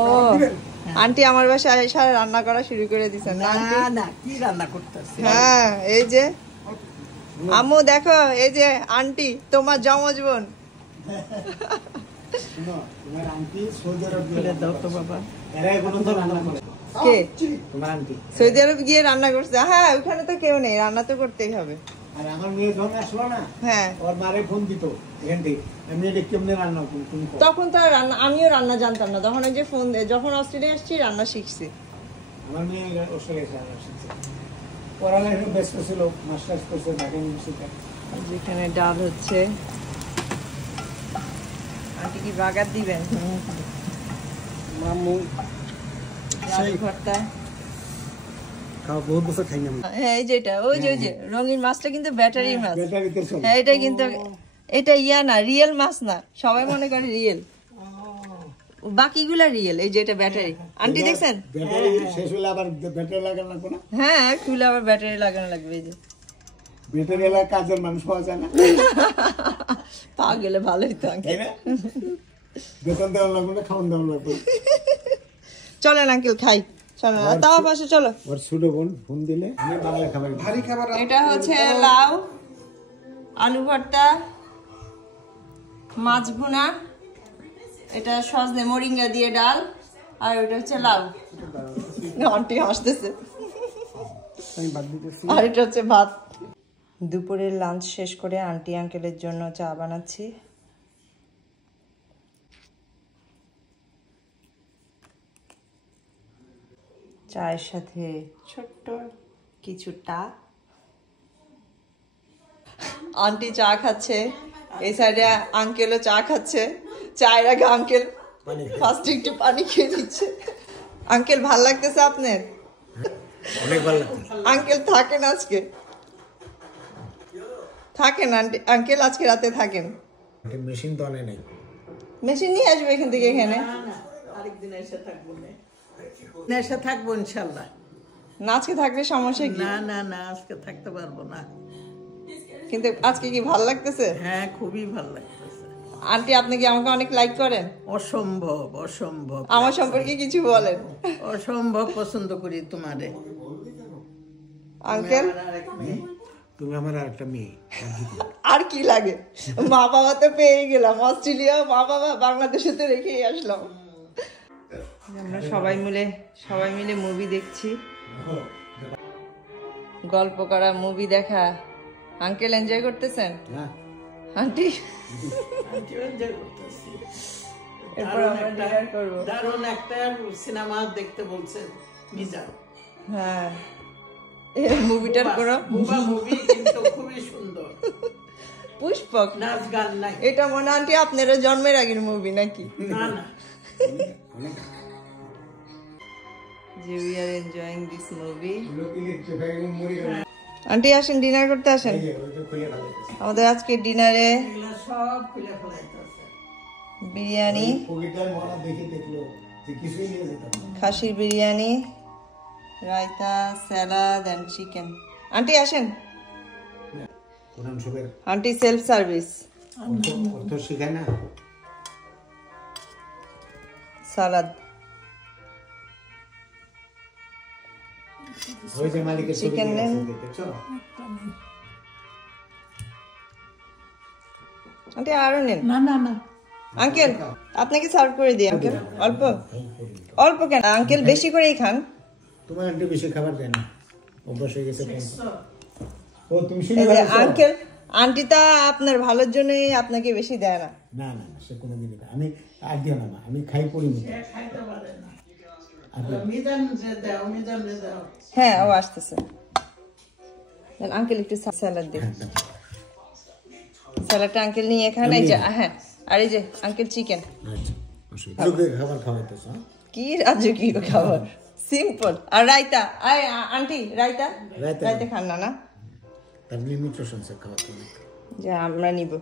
ও aunty আমার বাসায় এসে রান্না করা শুরু করে দিছেন না? না কি রান্না করতেছি? হ্যাঁ এই যে আম্মু দেখো, এই যে আন্টি তোমার জমজ বোন। তোমার আন্টি সৌদি আরব বলে দাও তো বাবা। এরা এগুলো তো রান্না করে। কে? তোমার আন্টি। সৌদি আরব গিয়ে রান্না করছে? হ্যাঁ ওখানে তো কেউ নেই, রান্না তো করতেই হবে। আর আমার মেয়ে যখন আসলো না, হ্যাঁ ওর মারে ফোন দিত এখান থেকে, আমি এটা কেমনে রান্না করি তুমি করো। তখন তো আর রান্না, আমিও রান্না জানতাম না তখন। ওই যে ফোন দেয়, যখন অস্ট্রেলিয়া আসছি রান্না শিখছি। আমার মেয়ে অস্ট্রেলিয়া রান্না শিখছে, পড়ালেখা ব্যস্ত ছিল, মাস্টার্স করছে ঢাকা ইউনিভার্সিটিতে। যেখানে ডাল হচ্ছে, আন্টি কি বাগার দিবেন? মামু আলু ভর্তা। খাওয়া বহুত বছর খাই না। হ্যাঁ এই যেটা, ওই যে রঙিন মাছটা কিন্তু ব্যাটারি মাছ। ব্যাটারিতে চলে। হ্যাঁ এটা কিন্তু, এটা ইয়া না, রিয়েল মাছ না, সবাই মনে করে রিয়েল, বাকিগুলা রিয়েল। এই যে এটা ব্যাটারি। আন্টি দেখছেন? ব্যাটারি শেষ হলে আবার ব্যাটারি লাগানো লাগবে না? হ্যাঁ খুলে আবার ব্যাটারি লাগানো লাগবে। এই যে ব্যাটারি এলাকার কাজের মানুষ পাওয়া যায় না, পা গেলে ভালোই তো। তাই না? বেতন দেওয়া লাগবে না, খাওয়ান দেওয়া লাগবে। চলেন আঙ্কেল খাই, চলেন তাও পাশে চলো। ওর ছোট বোন ফোন দিলে আমি বাংলা খাবার, ভারী খাবার। এটা হচ্ছে লাউ, আলু ভর্তা, মাছ ভুনা, এটা সজনে মরিঙ্গা দিয়ে ডাল, আর ওটা হচ্ছে লাউ। আন্টি হাসতেছে। আমি বাদ দিতেছি। আর এটা হচ্ছে ভাত। দুপুরের লাঞ্চ শেষ করে আন্টি আঙ্কেলের জন্য চা বানাচ্ছি। চায়ের সাথে ছোট্ট কিছুটা। আন্টি চা খাচ্ছে, এই সাইডে আঙ্কেলও চা খাচ্ছে। চায়ের আগে আঙ্কেল ফার্স্ট একটু পানি খেয়ে দিচ্ছে। আঙ্কেল ভাল লাগতেছে আপনার? অনেক ভালো লাগছে। আঙ্কেল থাকেন আজকে? থাকেন আন্টি, আঙ্কেল আজকে রাতে থাকেন? মেশিন তো আনে নাই, মেশিন নিয়ে আসবে এখান থেকে এখানে। আরেকদিন এসে থাকবো না, এসে থাকবো ইনশাল্লাহ। না আজকে থাকলে সমস্যা কি? না না না আজকে থাকতে পারবো না। কিন্তু আজকে কি ভাল লাগতেছে? হ্যাঁ খুবই ভালো লাগতেছে। আন্টি আপনি কি আমাকে অনেক লাইক করেন? অসম্ভব অসম্ভব, আমার সম্পর্কে কিছু বলেন। অসম্ভব পছন্দ করি তোমারে। আঙ্কেল তুমি আমার আর একটা মেয়ে। আর কি লাগে, মা বাবা তো পেয়ে গেলাম, অস্ট্রেলিয়া মা বাবা, বাংলাদেশে তো রেখেই আসলাম। আমরা সবাই মিলে মুভি দেখছি, গল্প করা মুভি দেখা। আঙ্কেল এনজয় করতেছেন? আন্টি এরপর আমরা ডিনার করব। দারুণ একটা সিনেমা দেখতে বলছেন মিজান। হ্যাঁ এই মুভিটার কোনো মুভি কিন্তু খুবই সুন্দর, পুষ্পক নাচ গান নাই। এটা মনে আন্টি আপনারা জন্মের আগের মুভি নাকি? না না যে we are enjoying this movie. Aunty আসেন ডিনার করতে আসেন। আমাদের আজকে ডিনারে সব খুলে ফেলাইতেছে। বিরিয়ানি, খাসির biryani, raita, salad and chicken. Aunty আসেন। Aunty self service. Salad, chicken নেন। আন্টি আরো নেন। না না না আঙ্কেল আপনাকে সার্ভ করে দিই। আঙ্কেল অল্প অল্প কেন আঙ্কেল, বেশি করেই খান। তোমার একটু বেশি খাবার দেয় না, অভ্যাস হয়ে গেছে। ও তুমি আঙ্কেল আন্টি তা আপনার ভালোর জন্যই আপনাকে বেশি দেয় না। না না সে কোনোদিন আমি আর দিও না, আমি খাই পড়ি না। হ্যাঁ ও আসতেছে। আঙ্কেল একটু স্যালাড দিন। স্যালাডটা আঙ্কেল নিয়ে খান। এই যে হ্যাঁ, আর এই যে আঙ্কেল চিকেন। খাবার খাওয়াইতেছ কি রাজকীয় খাবার, সিম্পল। আর রায়তা, আন্টি রায়তা খান না? না তার লিমিটেশন সে খাওয়া যে আমরা নিব।